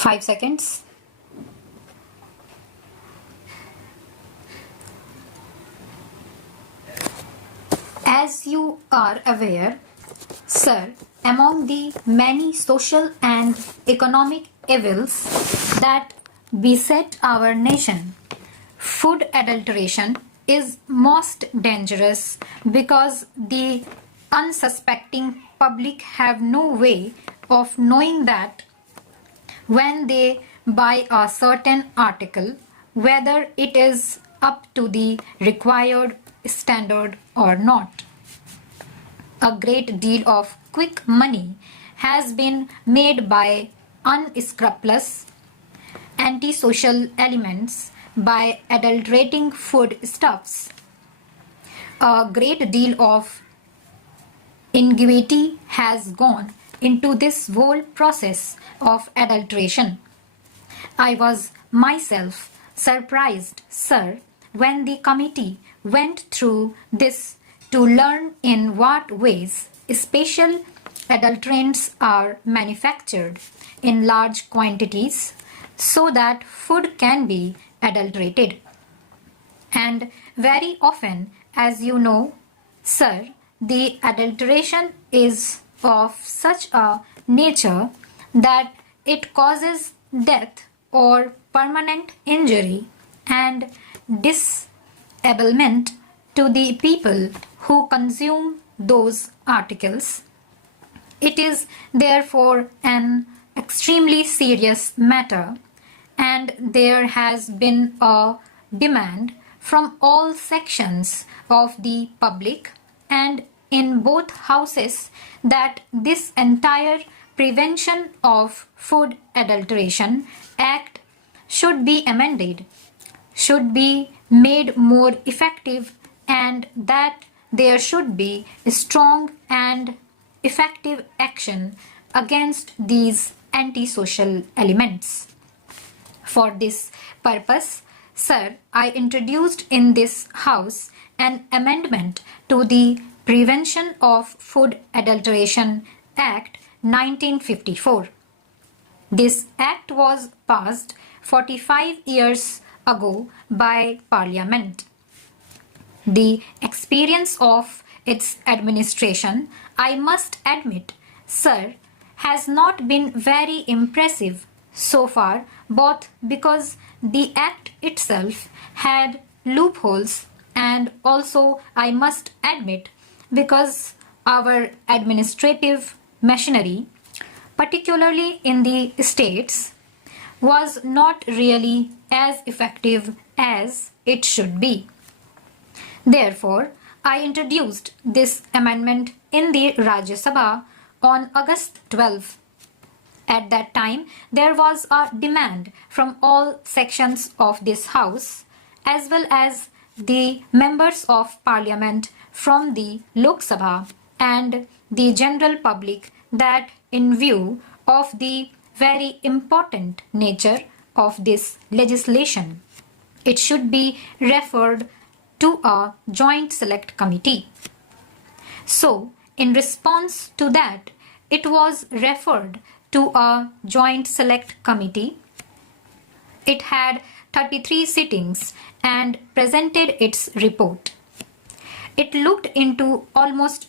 5 seconds. As you are aware, sir, among the many social and economic evils that beset our nation, food adulteration is most dangerous because the unsuspecting public have no way of knowing that when they buy a certain article, whether it is up to the required standard or not. A great deal of quick money has been made by unscrupulous antisocial elements by adulterating foodstuffs. A great deal of ingenuity has gone into this whole process of adulteration. I was myself surprised, sir, when the committee went through this to learn in what ways special adulterants are manufactured in large quantities so that food can be adulterated. And very often, as you know, sir, the adulteration is of such a nature that it causes death or permanent injury and disablement to the people who consume those articles. It is therefore an extremely serious matter, and there has been a demand from all sections of the public and in both houses that this entire Prevention of Food Adulteration Act should be amended, should be made more effective, and that there should be strong and effective action against these antisocial elements. For this purpose, sir, I introduced in this House an amendment to the Prevention of Food Adulteration Act 1954. This act was passed 45 years ago by Parliament. The experience of its administration, I must admit, sir, has not been very impressive so far, both because the act itself had loopholes and also, I must admit, because our administrative machinery, particularly in the states, was not really as effective as it should be. Therefore, I introduced this amendment in the Rajya Sabha on August 12. At that time, there was a demand from all sections of this House as well as the members of Parliament from the Lok Sabha and the general public that in view of the very important nature of this legislation, it should be referred to a joint select committee. So, in response to that, it was referred to a joint select committee. It had 33 sittings and presented its report. It looked into almost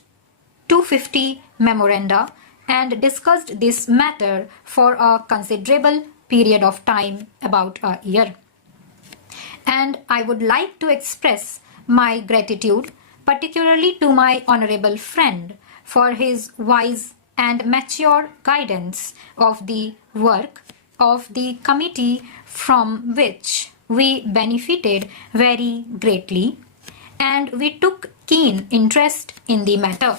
250 memoranda and discussed this matter for a considerable period of time, about a year. And I would like to express my gratitude particularly to my honorable friend for his wise and mature guidance of the work of the committee, from which we benefited very greatly and we took keen interest in the matter.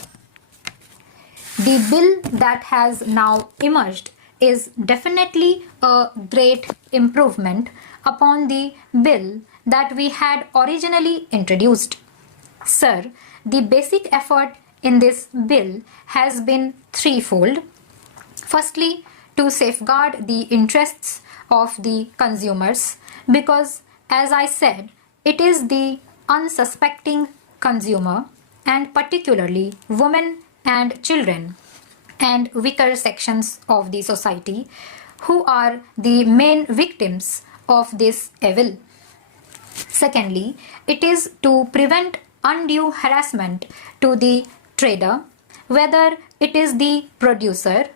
The bill that has now emerged is definitely a great improvement upon the bill that we had originally introduced. Sir, the basic effort in this bill has been threefold. Firstly, to safeguard the interests of the consumers, because, as I said, it is the unsuspecting consumer, and particularly women and children and weaker sections of the society, who are the main victims of this evil. Secondly, it is to prevent undue harassment to the trader, whether it is the producer,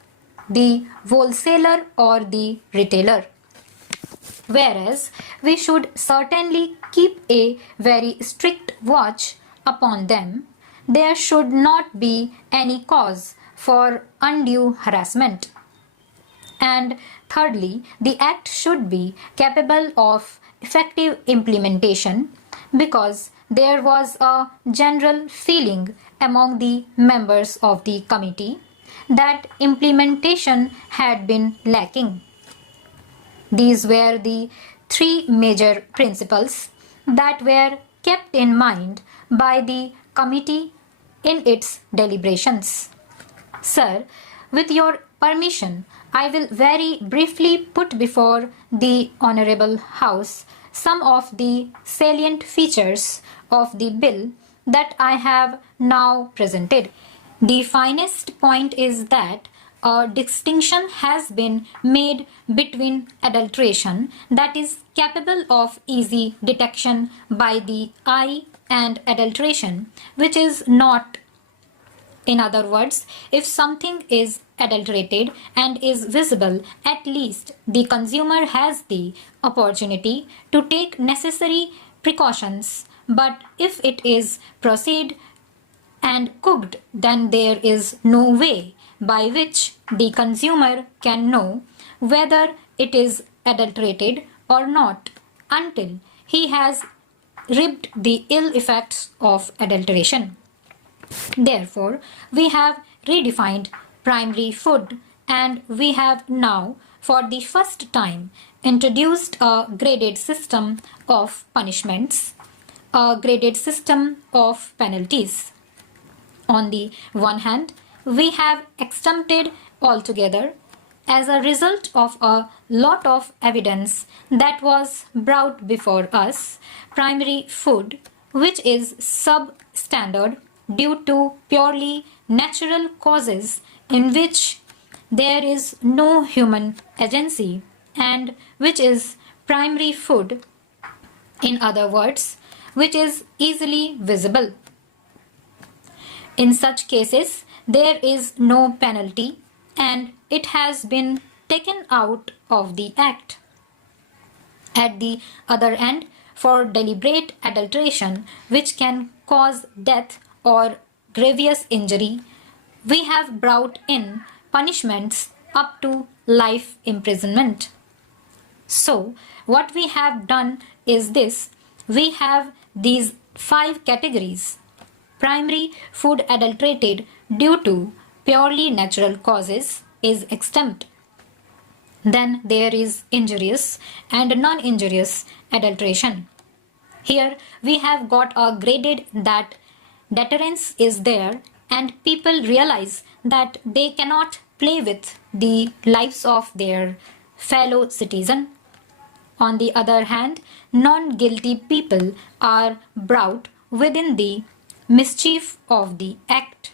the wholesaler or the retailer. Whereas we should certainly keep a very strict watch upon them, there should not be any cause for undue harassment. And thirdly, the Act should be capable of effective implementation because there was a general feeling among the members of the committee that implementation had been lacking. These were the three major principles that were kept in mind by the committee in its deliberations. Sir, with your permission, I will very briefly put before the Honourable House some of the salient features of the bill that I have now presented. The finest point is that a distinction has been made between adulteration that is capable of easy detection by the eye and adulteration which is not. In other words, if something is adulterated and is visible, at least the consumer has the opportunity to take necessary precautions. But if it is processed and cooked, then there is no way by which the consumer can know whether it is adulterated or not until he has reaped the ill effects of adulteration. Therefore, we have redefined primary food and we have now for the first time introduced a graded system of punishments, a graded system of penalties. On the one hand, we have exempted altogether as a result of a lot of evidence that was brought before us primary food which is substandard due to purely natural causes in which there is no human agency and which is primary food, in other words, which is easily visible. In such cases, there is no penalty and it has been taken out of the Act. At the other end, for deliberate adulteration which can cause death or grievous injury, we have brought in punishments up to life imprisonment. So, what we have done is this: we have these 5 categories. Primary food adulterated due to purely natural causes is exempt. Then there is injurious and non-injurious adulteration. Here we have got a graded that deterrence is there and people realize that they cannot play with the lives of their fellow citizen. On the other hand, non-guilty people are brought within the mischief of the Act.